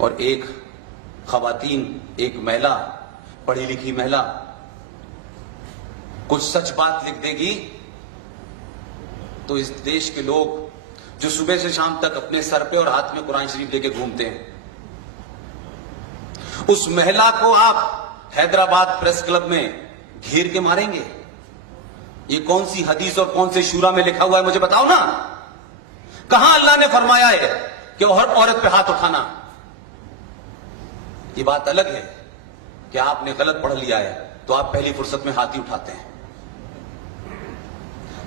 और एक खवातीन, एक महिला, पढ़ी लिखी महिला कुछ सच बात लिख देगी तो इस देश के लोग जो सुबह से शाम तक अपने सर पे और हाथ में कुरान शरीफ लेके घूमते हैं, उस महिला को आप हैदराबाद प्रेस क्लब में घेर के मारेंगे? ये कौन सी हदीस और कौन से शूरा में लिखा हुआ है, मुझे बताओ ना। कहां अल्लाह ने फरमाया है कि हर औरत पे हाथ उठाना? ये बात अलग है कि आपने गलत पढ़ लिया है तो आप पहली फुर्सत में हाथ ही उठाते हैं।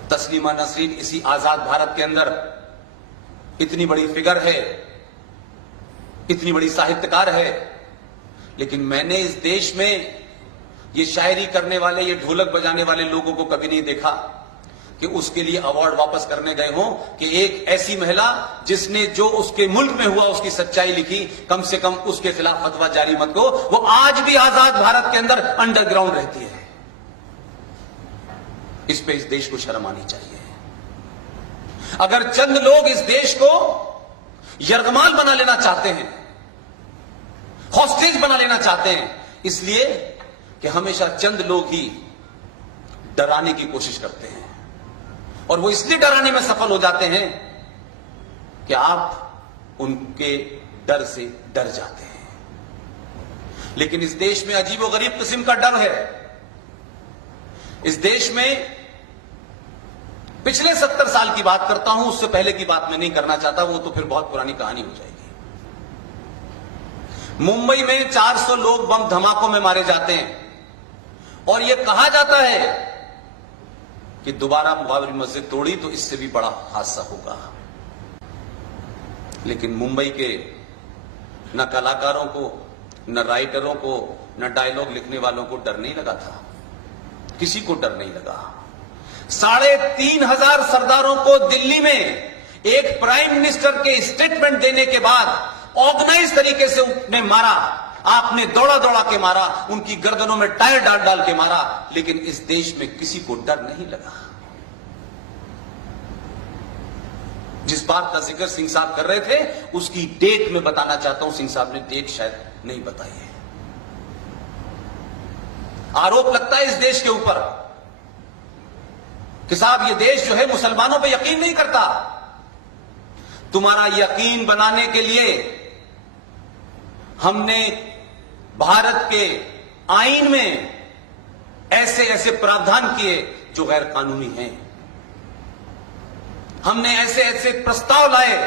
तस्लीमा नसरीन इसी आजाद भारत के अंदर इतनी बड़ी फिगर है, इतनी बड़ी साहित्यकार है, लेकिन मैंने इस देश में ये शायरी करने वाले, ये ढोलक बजाने वाले लोगों को कभी नहीं देखा कि उसके लिए अवार्ड वापस करने गए हों कि एक ऐसी महिला जिसने जो उसके मुल्क में हुआ उसकी सच्चाई लिखी, कम से कम उसके खिलाफ फतवा जारी मत को। वो आज भी आजाद भारत के अंदर अंडरग्राउंड रहती है। इस पे इस देश को शर्म आनी चाहिए। अगर चंद लोग इस देश को यरगमाल बना लेना चाहते हैं, हॉस्टेज बना लेना चाहते हैं, इसलिए कि हमेशा चंद लोग ही डराने की कोशिश करते हैं और वो इसलिए डराने में सफल हो जाते हैं कि आप उनके डर से डर जाते हैं। लेकिन इस देश में अजीबोगरीब किस्म का डर है। इस देश में पिछले 70 साल की बात करता हूं, उससे पहले की बात मैं नहीं करना चाहता, वो तो फिर बहुत पुरानी कहानी हो जाएगी। मुंबई में 400 लोग बम धमाकों में मारे जाते हैं और यह कहा जाता है कि दोबारा बाबरी मस्जिद तोड़ी तो इससे भी बड़ा हादसा होगा। लेकिन मुंबई के न कलाकारों को, न राइटरों को, न डायलॉग लिखने वालों को डर नहीं लगा था। किसी को डर नहीं लगा। 3,500 सरदारों को दिल्ली में एक प्राइम मिनिस्टर के स्टेटमेंट देने के बाद ऑर्गेनाइज तरीके से उसने मारा। आपने दौड़ा दौड़ा के मारा, उनकी गर्दनों में टायर डाल डाल के मारा, लेकिन इस देश में किसी को डर नहीं लगा। जिस बात का जिक्र सिंह साहब कर रहे थे उसकी डेट में बताना चाहता हूं। सिंह साहब ने डेट शायद नहीं बताई है। आरोप लगता है इस देश के ऊपर कि साहब ये देश जो है मुसलमानों पे यकीन नहीं करता। तुम्हारा यकीन बनाने के लिए हमने भारत के आईन में ऐसे ऐसे प्रावधान किए जो गैर कानूनी हैं। हमने ऐसे ऐसे प्रस्ताव लाए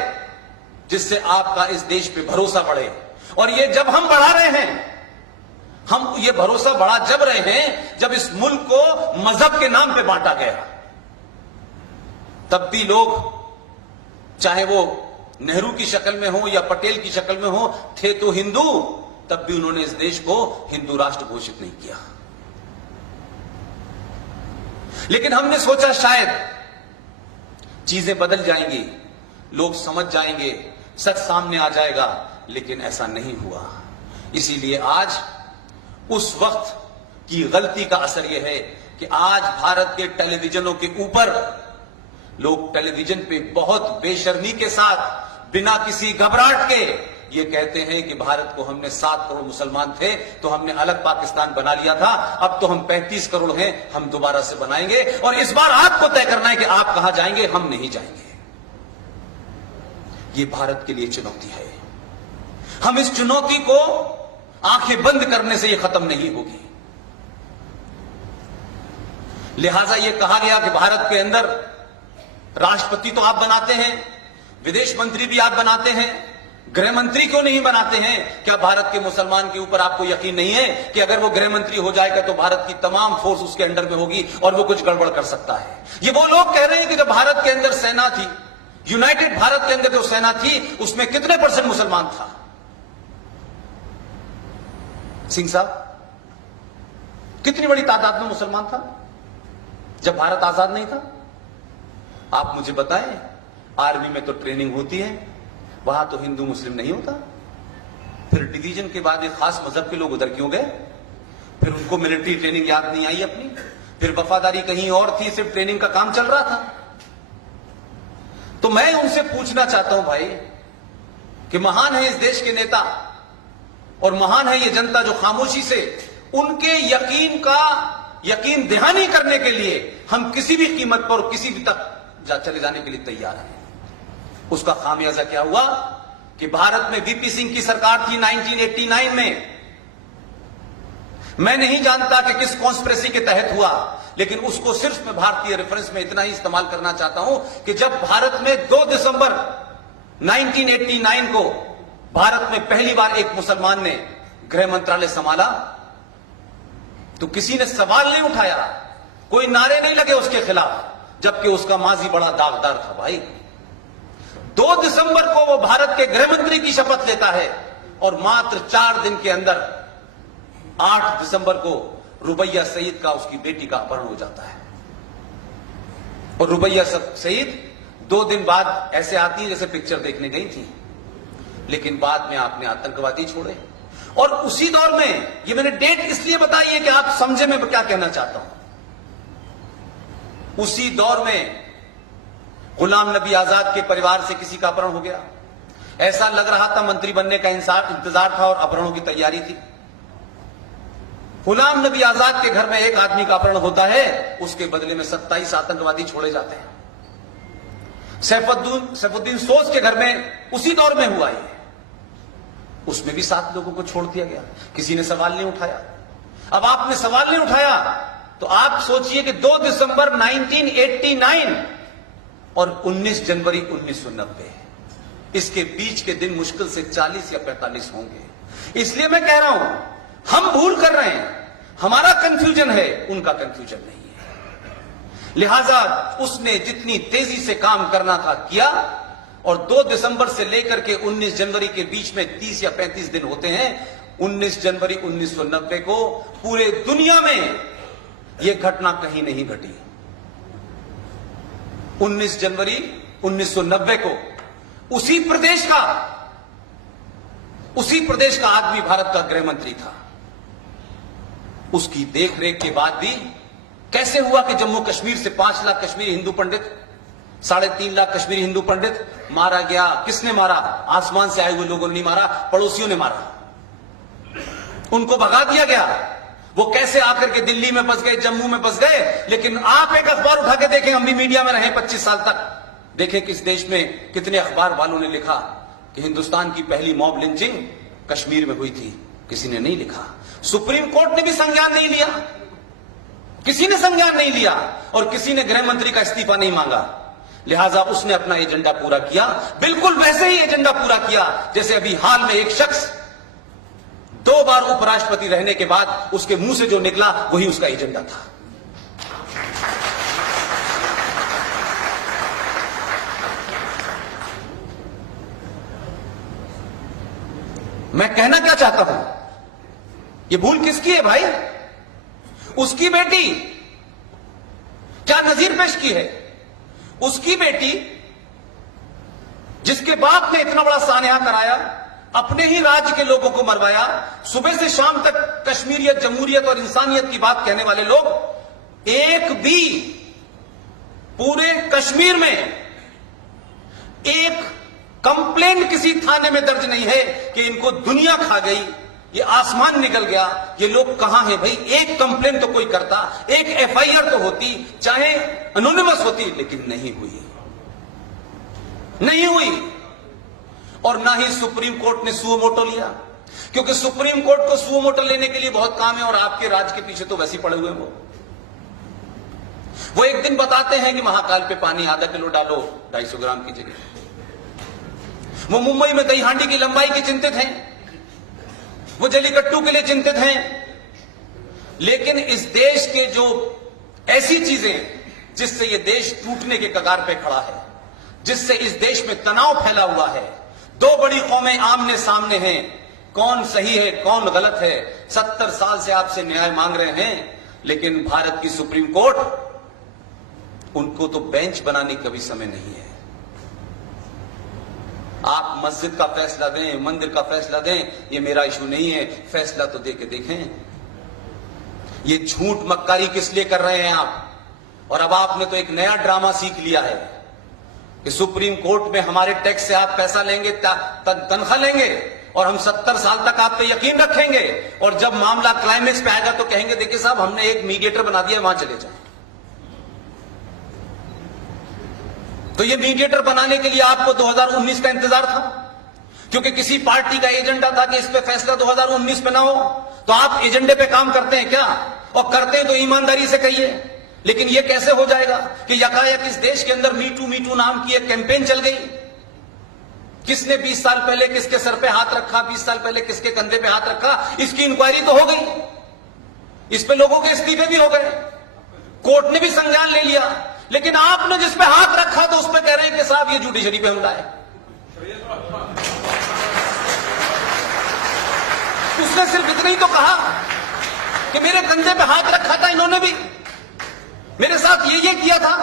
जिससे आपका इस देश पे भरोसा बढ़े। और ये जब हम बढ़ा रहे हैं, हम ये भरोसा बढ़ा जब रहे हैं जब इस मुल्क को मजहब के नाम पे बांटा गया। तब भी लोग, चाहे वो नेहरू की शक्ल में हो या पटेल की शक्ल में हो, थे तो हिंदू, तब भी उन्होंने इस देश को हिंदू राष्ट्र घोषित नहीं किया। लेकिन हमने सोचा शायद चीजें बदल जाएंगी, लोग समझ जाएंगे, सच सामने आ जाएगा, लेकिन ऐसा नहीं हुआ। इसीलिए आज उस वक्त की गलती का असर यह है कि आज भारत के टेलीविजनों के ऊपर लोग टेलीविजन पे बहुत बेशर्मी के साथ, बिना किसी घबराहट के ये कहते हैं कि भारत को हमने 7 करोड़ मुसलमान थे तो हमने अलग पाकिस्तान बना लिया था, अब तो हम 35 करोड़ हैं, हम दोबारा से बनाएंगे और इस बार आपको तय करना है कि आप कहां जाएंगे, हम नहीं जाएंगे। ये भारत के लिए चुनौती है। हम इस चुनौती को आंखें बंद करने से ये खत्म नहीं होगी। लिहाजा ये कहा गया कि भारत के अंदर राष्ट्रपति तो आप बनाते हैं, विदेश मंत्री भी आप बनाते हैं, गृह मंत्री क्यों नहीं बनाते हैं? क्या भारत के मुसलमान के ऊपर आपको यकीन नहीं है कि अगर वो गृह मंत्री हो जाएगा तो भारत की तमाम फोर्स उसके अंडर में होगी और वो कुछ गड़बड़ कर सकता है? ये वो लोग कह रहे हैं कि जब भारत के अंदर सेना थी, यूनाइटेड भारत के अंदर जो सेना थी, उसमें कितने % मुसलमान था? सिंह साहब, कितनी बड़ी तादाद में मुसलमान था जब भारत आजाद नहीं था? आप मुझे बताएं। आर्मी में तो ट्रेनिंग होती है, वहां तो हिंदू मुस्लिम नहीं होता। फिर डिवीजन के बाद एक खास मजहब के लोग उधर क्यों गए? फिर उनको मिलिट्री ट्रेनिंग याद नहीं आई अपनी? फिर वफादारी कहीं और थी, सिर्फ ट्रेनिंग का काम चल रहा था। तो मैं उनसे पूछना चाहता हूं भाई कि महान है इस देश के नेता, और महान है ये जनता जो खामोशी से उनके यकीन दहानी करने के लिए हम किसी भी कीमत पर किसी भी तक चले जाने के लिए तैयार हैं। उसका खामियाजा क्या हुआ कि भारत में वीपी सिंह की सरकार थी 1989 में। मैं नहीं जानता कि किस कॉन्स्पिरेसी के तहत हुआ, लेकिन उसको सिर्फ मैं भारतीय रेफरेंस में इतना ही इस्तेमाल करना चाहता हूं कि जब भारत में 2 दिसंबर 1989 को भारत में पहली बार एक मुसलमान ने गृह मंत्रालय संभाला तो किसी ने सवाल नहीं उठाया, कोई नारे नहीं लगे उसके खिलाफ, जबकि उसका माजी बड़ा दागदार था। भाई 2 दिसंबर को वो भारत के गृह मंत्री की शपथ लेता है और मात्र 4 दिन के अंदर 8 दिसंबर को रुबैया सईद का, उसकी बेटी का अपहरण हो जाता है। और रुबैया सईद 2 दिन बाद ऐसे आती है जैसे पिक्चर देखने गई थी, लेकिन बाद में आपने आतंकवादी छोड़े। और उसी दौर में, ये मैंने डेट इसलिए बताई है कि आप समझे मैं क्या कहना चाहता हूं, उसी दौर में गुलाम नबी आजाद के परिवार से किसी का अपहरण हो गया। ऐसा लग रहा था मंत्री बनने का इंतजार था और अपहरणों की तैयारी थी। गुलाम नबी आजाद के घर में एक आदमी का अपहरण होता है, उसके बदले में 27 आतंकवादी छोड़े जाते हैं। सैफुद्दीन सोज के घर में उसी दौर में हुआ है, उसमें भी 7 लोगों को छोड़ दिया गया, किसी ने सवाल नहीं उठाया। अब आपने सवाल नहीं उठाया तो आप सोचिए कि 2 दिसंबर 1989 और 19 जनवरी 1990, इसके बीच के दिन मुश्किल से 40 या 45 होंगे। इसलिए मैं कह रहा हूं, हम भूल कर रहे हैं, हमारा कंफ्यूजन है, उनका कंफ्यूजन नहीं है। लिहाजा उसने जितनी तेजी से काम करना था किया, और 2 दिसंबर से लेकर के 19 जनवरी के बीच में 30 या 35 दिन होते हैं। 19 जनवरी 1990 को पूरे दुनिया में यह घटना कहीं नहीं घटी। 19 जनवरी 1990 को उसी प्रदेश का आदमी भारत का गृह मंत्री था। उसकी देखरेख के बाद भी कैसे हुआ कि जम्मू कश्मीर से 5 लाख कश्मीरी हिंदू पंडित, 3.5 लाख कश्मीरी हिंदू पंडित मारा गया। किसने मारा? आसमान से आए हुए लोगों ने नहीं मारा, पड़ोसियों ने मारा, उनको भगा दिया गया। वो कैसे आकर के दिल्ली में बस गए, जम्मू में बस गए। लेकिन आप एक अखबार उठा के देखें, हम भी मीडिया में रहे 25 साल तक, देखें कि इस देश में कितने अखबार वालों ने लिखा कि हिंदुस्तान की पहली मॉब लिंचिंग कश्मीर में हुई थी। किसी ने नहीं लिखा। सुप्रीम कोर्ट ने भी संज्ञान नहीं लिया, किसी ने संज्ञान नहीं लिया, और किसी ने गृह मंत्री का इस्तीफा नहीं मांगा। लिहाजा उसने अपना एजेंडा पूरा किया, बिल्कुल वैसे ही एजेंडा पूरा किया जैसे अभी हाल में एक शख्स 2 बार उपराष्ट्रपति रहने के बाद उसके मुंह से जो निकला वही उसका एजेंडा था। मैं कहना क्या चाहता हूं, ये भूल किसकी है भाई? उसकी बेटी क्या नजीर पेश की है? उसकी बेटी जिसके बाप ने इतना बड़ा सान्या कराया, अपने ही राज्य के लोगों को मरवाया, सुबह से शाम तक कश्मीरियत, जमहूरियत और इंसानियत की बात कहने वाले लोग, एक भी पूरे कश्मीर में एक कंप्लेंट किसी थाने में दर्ज नहीं है कि इनको दुनिया खा गई, ये आसमान निकल गया, ये लोग कहां हैं भाई? एक कंप्लेंट तो कोई करता, एक एफआईआर तो होती, चाहे एनोनिमस होती, लेकिन नहीं हुई, नहीं हुई। और ना ही सुप्रीम कोर्ट ने सुओ मोटो लिया, क्योंकि सुप्रीम कोर्ट को सुओ मोटो लेने के लिए बहुत काम है, और आपके राज्य के पीछे तो वैसे ही पड़े हुए हैं। वो एक दिन बताते हैं कि महाकाल पे पानी आधा किलो डालो 250 ग्राम की जगह। वो मुंबई में दही हांडी की लंबाई के चिंतित हैं, वो जलीकट्टू के लिए चिंतित हैं। लेकिन इस देश के जो ऐसी चीजें जिससे ये देश टूटने के कगार पे खड़ा है, जिससे इस देश में तनाव फैला हुआ है, 2 बड़ी कौमें आमने सामने हैं, कौन सही है कौन गलत है, 70 साल से आपसे न्याय मांग रहे हैं, लेकिन भारत की सुप्रीम कोर्ट, उनको तो बेंच बनाने का भी समय नहीं है। आप मस्जिद का फैसला दें, मंदिर का फैसला दें, ये मेरा इशू नहीं है, फैसला तो दे के देखें। ये झूठ मक्कारी किस लिए कर रहे हैं आप? और अब आपने तो एक नया ड्रामा सीख लिया है कि सुप्रीम कोर्ट में हमारे टैक्स से आप पैसा लेंगे, तनख्वाह लेंगे, और हम 70 साल तक आप पे यकीन रखेंगे, और जब मामला क्लाइमेक्स पे आएगा तो कहेंगे देखिए साहब हमने एक मीडिएटर बना दिया, वहां चले जाएं। तो ये मीडिएटर बनाने के लिए आपको 2019 का इंतजार था, क्योंकि किसी पार्टी का एजेंडा था कि इस पे फैसला 2019 पे ना हो। तो आप एजेंडे पे काम करते हैं क्या? और करते हैं तो ईमानदारी से कहिए। लेकिन ये कैसे हो जाएगा कि यकायक इस देश के अंदर मीटू नाम की एक कैंपेन चल गई? किसने 20 साल पहले किसके सर पे हाथ रखा, 20 साल पहले किसके कंधे पे हाथ रखा, इसकी इंक्वायरी तो हो गई, इस पे लोगों के इस्तीफे भी हो गए, कोर्ट ने भी संज्ञान ले लिया। लेकिन आपने जिस पे हाथ रखा तो उस पे कह रहे हैं कि साहब ये जुडिशरी पे हमला है। उसने सिर्फ इतना ही तो कहा कि मेरे कंधे पे हाथ रखा था इन्होंने भी, मेरे साथ ये किया था।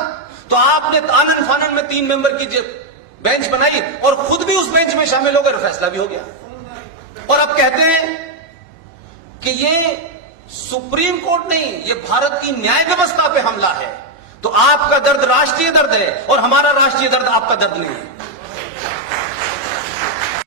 तो आपने आनन फानन में 3 मेंबर की बेंच बनाई और खुद भी उस बेंच में शामिल हो गए, फैसला भी हो गया। और अब कहते हैं कि ये सुप्रीम कोर्ट नहीं, ये भारत की न्याय व्यवस्था पे हमला है। तो आपका दर्द राष्ट्रीय दर्द है और हमारा राष्ट्रीय दर्द आपका दर्द नहीं है।